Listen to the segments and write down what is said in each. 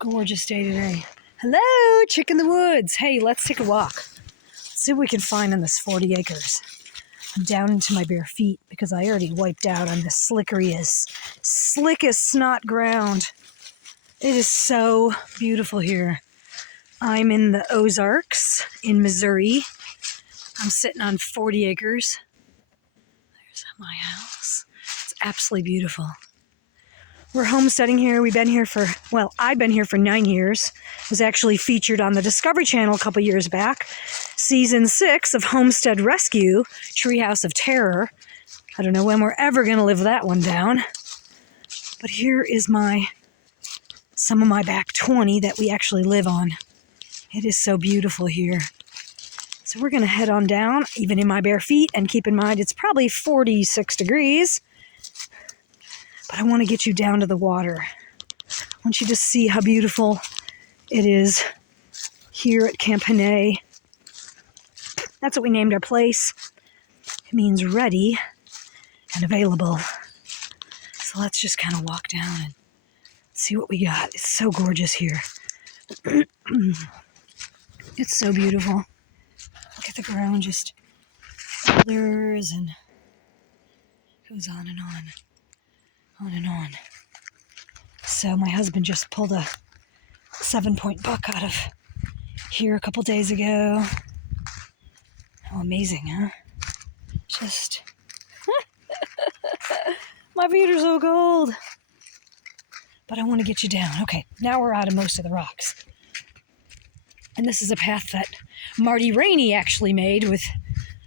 Gorgeous day today. Hello, Chick in the woods. Hey, let's take a walk. Let's see what we can find on this 40 acres. I'm down into my bare feet because I already wiped out on the slick as snot ground. It is so beautiful here. I'm in the Ozarks in Missouri. I'm sitting on 40 acres. There's my house. It's absolutely beautiful. We're homesteading here. I've been here for 9 years. Was actually featured on the Discovery Channel a couple years back. Season 6 of Homestead Rescue, Treehouse of Terror. I don't know when we're ever going to live that one down. But here is some of my back 20 that we actually live on. It is so beautiful here. So we're going to head on down, even in my bare feet, and keep in mind it's probably 46 degrees. But I want to get you down to the water. I want you to see how beautiful it is here at Camp Hannay. That's what we named our place. It means ready and available. So let's just kind of walk down and see what we got. It's so gorgeous here. It's so beautiful. Look at the ground, just boulders, and goes on and on. On and on. So my husband just pulled a 7-point buck out of here a couple days ago. How amazing, huh? Just my feet are so cold. But I want to get you down. Okay, now we're out of most of the rocks. And this is a path that Marty Rainey actually made with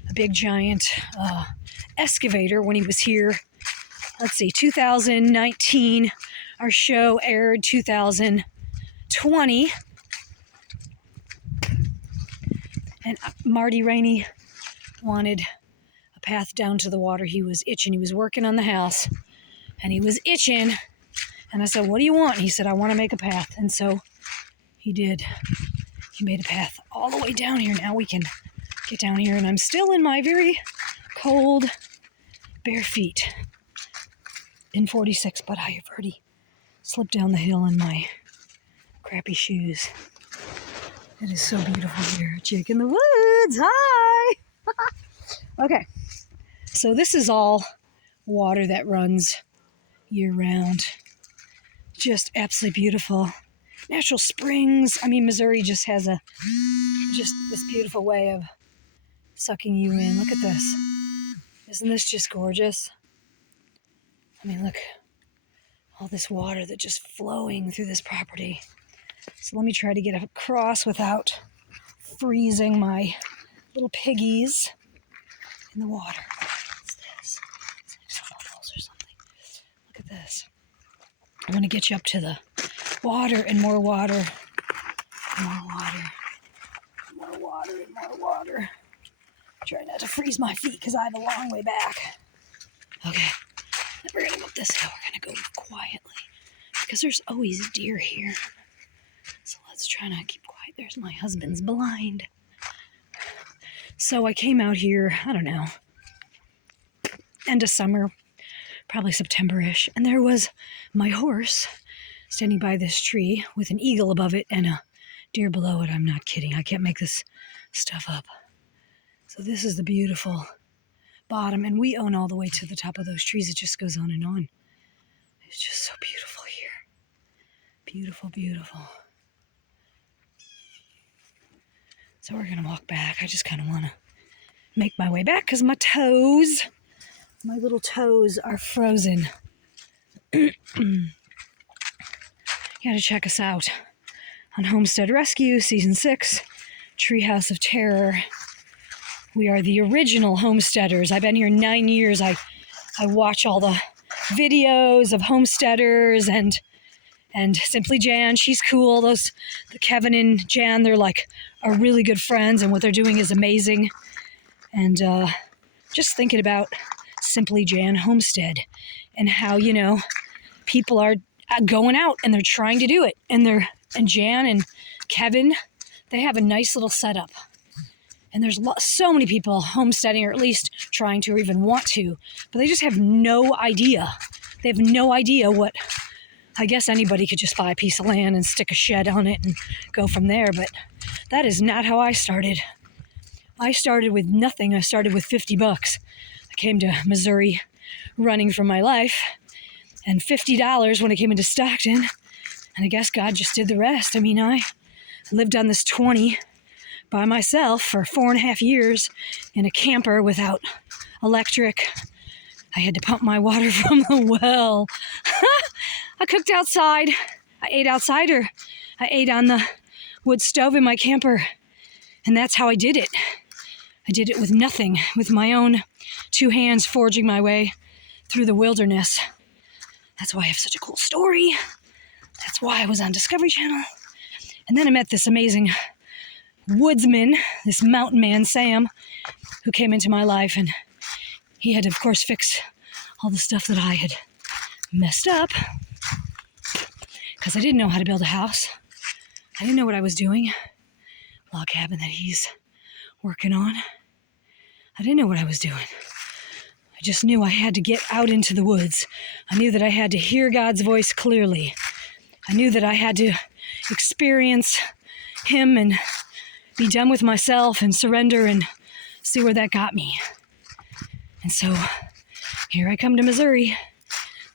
a big giant excavator when he was here. Let's see, 2019. Our show aired 2020. And Marty Rainey wanted a path down to the water. He was itching. He was working on the house. And he was itching. And I said, what do you want? He said, I want to make a path. And so he did. He made a path all the way down here. Now we can get down here. And I'm still in my very cold, bare feet. In 46, but I have already slipped down the hill in my crappy shoes. It is so beautiful here. Chick in the woods. Hi! Okay, so this is all water that runs year-round. Just absolutely beautiful. Natural springs. I mean, Missouri just has just this beautiful way of sucking you in. Look at this. Isn't this just gorgeous? I mean, look, all this water that's just flowing through this property. So let me try to get across without freezing my little piggies in the water. What's this? It's like some bubbles or something. Look at this. I want to get you up to the water and more water. More water. More water and more water. Try not to freeze my feet because I have a long way back. Okay. We're going to go up this hill. We're going to go quietly because there's always deer here. So let's try not to keep quiet. There's my husband's blind. So I came out here, I don't know, end of summer, probably September-ish. And there was my horse standing by this tree with an eagle above it and a deer below it. I'm not kidding. I can't make this stuff up. So this is the beautiful bottom, and we own all the way to the top of those trees. It just goes on and on. It's just so beautiful here. Beautiful, beautiful. So we're gonna walk back. I just kind of want to make my way back because my little toes are frozen. You gotta check us out on Homestead Rescue Season 6, Treehouse of Terror. We are the original homesteaders. I've been here 9 years. I watch all the videos of homesteaders and Simply Jan. She's cool. The Kevin and Jan, they're like are really good friends, and what they're doing is amazing. And just thinking about Simply Jan Homestead and how, people are going out and they're trying to do it. And Jan and Kevin, they have a nice little setup. And there's so many people homesteading, or at least trying to, or even want to, but they just have no idea. They have no idea what I guess anybody could just buy a piece of land and stick a shed on it and go from there, but that is not how I started. I started with nothing. I started with $50. I came to Missouri running for my life, and $50 when I came into Stockton, and I guess God just did the rest. I mean, I lived on this 20 by myself for 4.5 years in a camper without electric. I had to pump my water from the well. I cooked outside. I ate outside, or I ate on the wood stove in my camper. And that's how I did it. I did it with nothing, with my own 2 hands forging my way through the wilderness. That's why I have such a cool story. That's why I was on Discovery Channel. And then I met this amazing woodsman, this mountain man, Sam, who came into my life, and he had to, of course, fix all the stuff that I had messed up because I didn't know how to build a house. I didn't know what I was doing. Log cabin that he's working on. I didn't know what I was doing. I just knew I had to get out into the woods. I knew that I had to hear God's voice clearly. I knew that I had to experience Him and be done with myself and surrender and see where that got me. And so here I come to Missouri,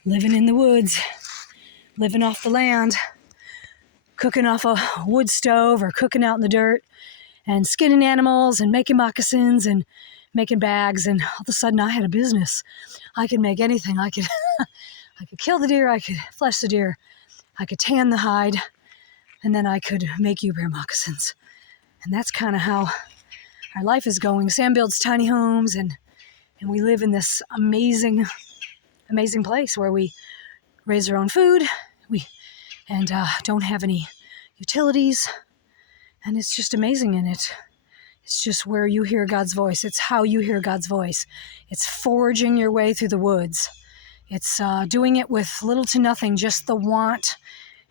living in the woods, living off the land, cooking off a wood stove or cooking out in the dirt and skinning animals and making moccasins and making bags. And all of a sudden I had a business. I could make anything. I could kill the deer. I could flesh the deer. I could tan the hide. And then I could make you wear moccasins. And that's kind of how our life is going. Sam builds tiny homes, and we live in this amazing place where we raise our own food. We don't have any utilities, and it's just amazing. And it's just where you hear God's voice. It's how you hear God's voice. It's forging your way through the woods. It's doing it with little to nothing, just the want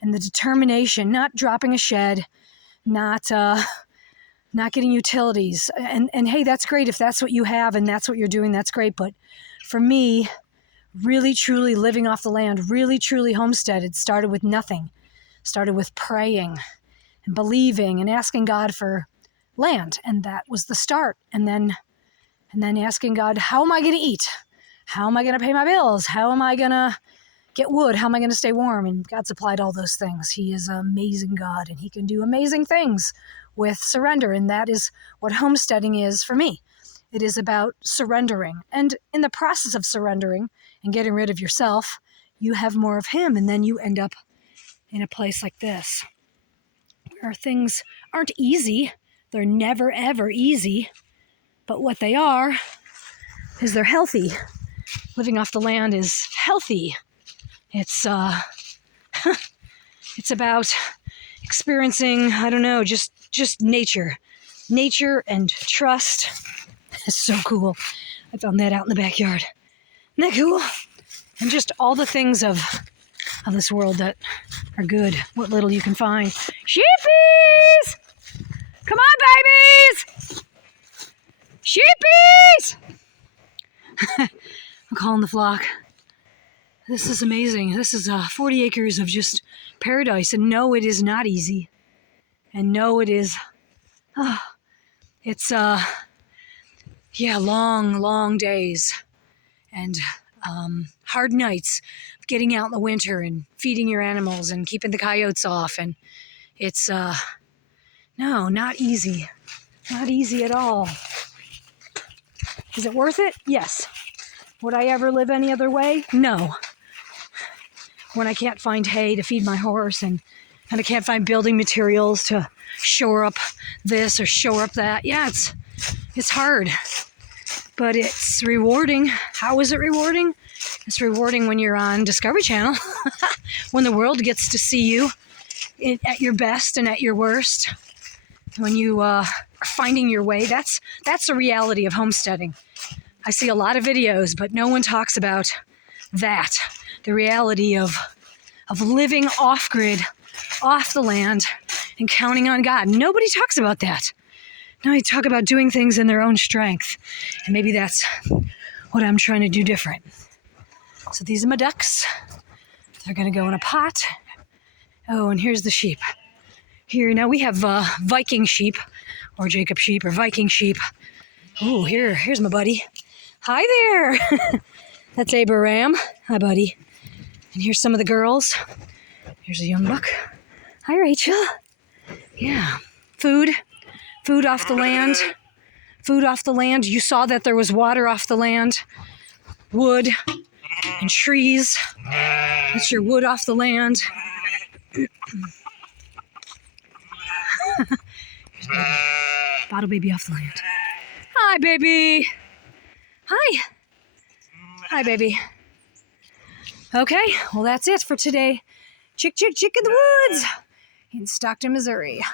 and the determination, not dropping a shed, not getting utilities. And hey, that's great if that's what you have and that's what you're doing, that's great. But for me, really, truly living off the land, really, truly homestead, it started with nothing. Started with praying and believing and asking God for land. And that was the start. And then asking God, how am I going to eat? How am I going to pay my bills? How am I going to get wood? How am I going to stay warm? And God supplied all those things. He is an amazing God, and He can do amazing things with surrender. And that is what homesteading is for me. It is about surrendering. And in the process of surrendering and getting rid of yourself, you have more of Him. And then you end up in a place like this, where things aren't easy. They're never, ever easy. But what they are is they're healthy. Living off the land is healthy. It's it's about experiencing, I don't know, just nature and trust. It's so cool. I found that out in the backyard. Isn't that cool? And just all the things of this world that are good, what little you can find. Sheepies! Come on, babies! Sheepies! I'm calling the flock. This is amazing. This is 40 acres of just paradise. And no, it is not easy. And no, it is... it's, long days. And hard nights. Getting out in the winter and feeding your animals and keeping the coyotes off. And it's, no, not easy. Not easy at all. Is it worth it? Yes. Would I ever live any other way? No. When I can't find hay to feed my horse and I can't find building materials to shore up this or shore up that. Yeah, it's hard, but it's rewarding. How is it rewarding? It's rewarding when you're on Discovery Channel, when the world gets to see you at your best and at your worst, when you are finding your way. That's the reality of homesteading. I see a lot of videos, but no one talks about that. The reality of living off-grid, off the land, and counting on God. Nobody talks about that. Now they talk about doing things in their own strength. And maybe that's what I'm trying to do different. So these are my ducks. They're going to go in a pot. Oh, and here's the sheep. Here, now we have Viking sheep, or Jacob sheep, or Viking sheep. Oh, here's my buddy. Hi there. That's Abraham. Hi, buddy. And here's some of the girls. Here's a young buck. Hi, Rachel. Yeah. Food off the land. Food off the land. You saw that there was water off the land. Wood and trees. That's your wood off the land. Bottle baby off the land. Hi, baby. Hi. Hi, baby. Okay, well, that's it for today. Chick in the woods in Stockton, Missouri.